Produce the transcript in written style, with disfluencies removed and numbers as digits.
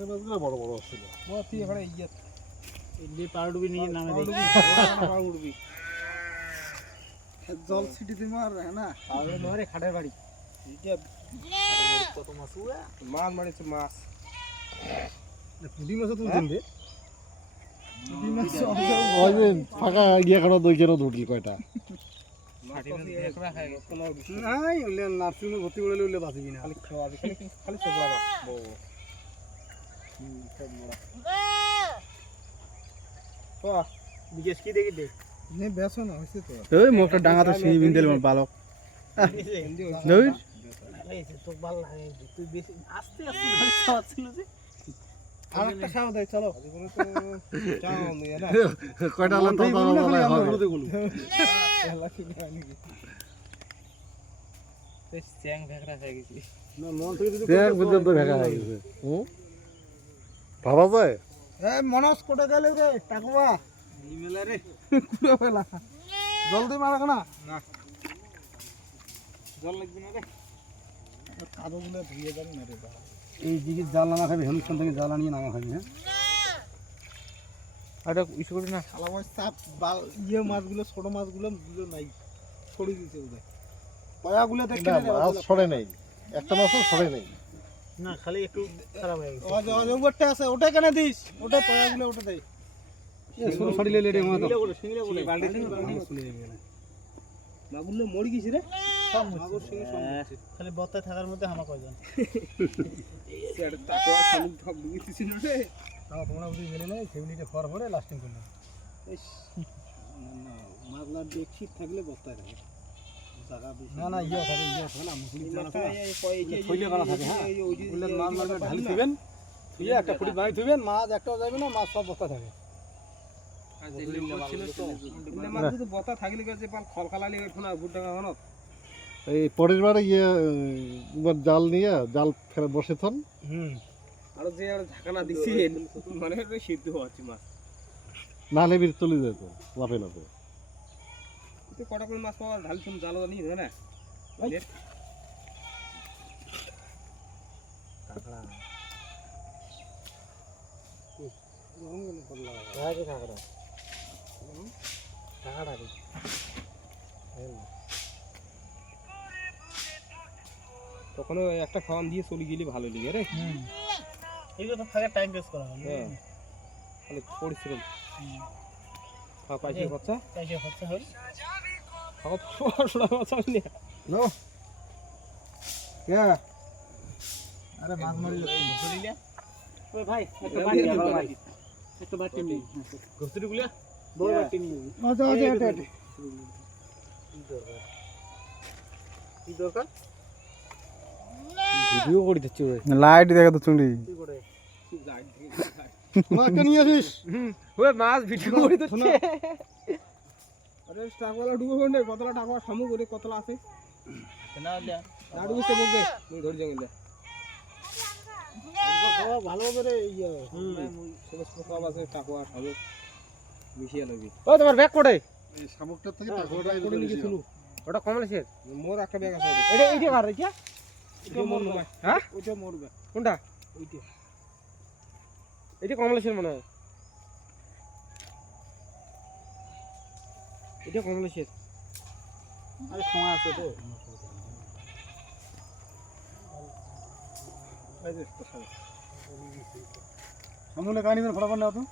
মাছগুলো বড় বড় ছিল তুই এখানে ইয়ে এলি পাউডুবি নিয়ে নামে দেখি উড়বি জল ছিটি দিই মার না পাউডু ধরে খাটের বাড়ি কত মাছ মাছ মারিছে মাছ পুঁটি মাছও তুলছেন রে পুঁটি মাছ ওই যে ফাঁকা গিয়া খানো দই কেন ধুটলি কয়টা নাই ওলে নার্সিং ভর্তি করে লইলে বাঁচিবি না খালি খাওয়া খালি খালি চোখলা বাবা বিকেশ কি দেখি দেখ নে বেসো না হইছে তো ওই মুখটা ডাঙাতে সেই বিন্দেল বালক দই তো ভালো লাগে তুই বেশি আস্তে আস্তে ধরে খাওয়াচ্ছিল যে আরেকটা খাওয়া দাই চলো জীবনে তো চাও নিয়ে না কয়টা আলাম তো বেশ চ্যাং ভেকড়া হয়ে গেছি না মন থেকে যদি দেখ বুঝতে তো ভেঙা হয়ে গেছে ভাবা যায় এ মনস কোটা গেলে রে টাকবা ইমেলা রে কুড়া ফেলা জলদি মারা না না জল লাগবে না রে কাদগুলো ধুয়ে যাবে না রে বাবা এই দিকে জাল নামা খাবি হেমস্থান থেকে জাল আনিয়ে নামা খাবি হ্যাঁ আরে ইস্যু করি না শালা মাছ চাপ ইয়ে মাছগুলো ছোট মাছগুলো গুলো নাই ছড়ি দিতে ওদের পয়াগুলো দেখতে না মাছ ছড়ে নেই একটা মাছও ছড়ে নেই না খালি একটু খারাপ হয়ে গেছে ওটা আছে ওটা কেন দিস ওটা পয়াগুলো ওটা দেই ছোট ছড়ি লে রে মাথা সিঙ্গিলা বলে বালতি মাগুলো মরি গেছি রে সব মাগুর সঙ্গে সব খালি বত্তায় থাকার মধ্যে হামা কয়জন এটা তাকো শালুক ঢক ঢুকিছিল রে তাও তোমরা বুঝি গেলে না সেগুলিতে ফর ফরে লাস্টিং করলো মাগলা দেখছি থাকলে বস্তায় থাকে জায়গা বেশি না না ইয়ে থাকে না মুসলিম জানা থাকে থইলে বানা থাকে হ্যাঁ বললে মাছ মারবে ঢালি দিবেন তুই একটা ফুটি বানাই দিবেন মাছ একটাও যাবে না মাছ সব বস্তা থাকে মাছ যদি বস্তা থাকলে যে পাল খলখালালি ওঠো না বুট ডাঙা হনত এই পরের বারে গিয়ে জাল নিয়ে জাল ফেলে বসেছন আর যে ঢাকনা দিছেন মানে সিদ্ধ হচ্ছে মাছ নাহলে বীর চলে যেত লাফে লাফে তো কটা করে মাছ পাওয়া ঢালছুন জালও নি না তখন একটা খাওয়ান দিয়ে চলে গেলে ভালো লাগে রে এইগুলো তো থাকে টাইম পাস করা হবে খালি পরিশ্রম পাইছে বাচ্চা পয়সা খরচা হল খাওয়া পড়াশোনা বাচ্চা নিয়ে নো কে আরে মাছ মারি ধরিলে ওই ভাই একটা বাটি দাও ভাই একটা বাটি নিয়ে গোস্তির গুলা বড় বাটি নিয়ে আচ্ছা আচ্ছা এটা কি দরকার ভিডিও করে দিচ্ছি লাইট দেখা তো চুন্ডি কি করে মাছটা নিয়ে আসিস ওই মাছ ভিডিও করে দিচ্ছে আরে টাকওয়ালা ডুবো কোনে কতলা টাকওয়া সামু করে কতলা আছে না হলে না ডুবতে বলবে তুই ধরে যাঙ্গিলা খাওয়া ভালো করে ইয়ে সমস্ত সব আছে টাকওয়া সামু মিশিয়ে লবি ও তোমার ব্যাগ কোটে এই শামুকটার থেকে টাকাটা করে নিয়ে শুনু ওটা কমলেছে মোর একটা ব্যাগ আছে এটা এইটা কার রেখা এটা মোর না হ্যাঁ ওইটা মোর ব্যাগ কোনটা ওইটা এটা কমলেছে মনে হয় এটা কমলেছে আরে সময় আছে তো এই যে সামনে কাহিনী ফটাফট নাও তো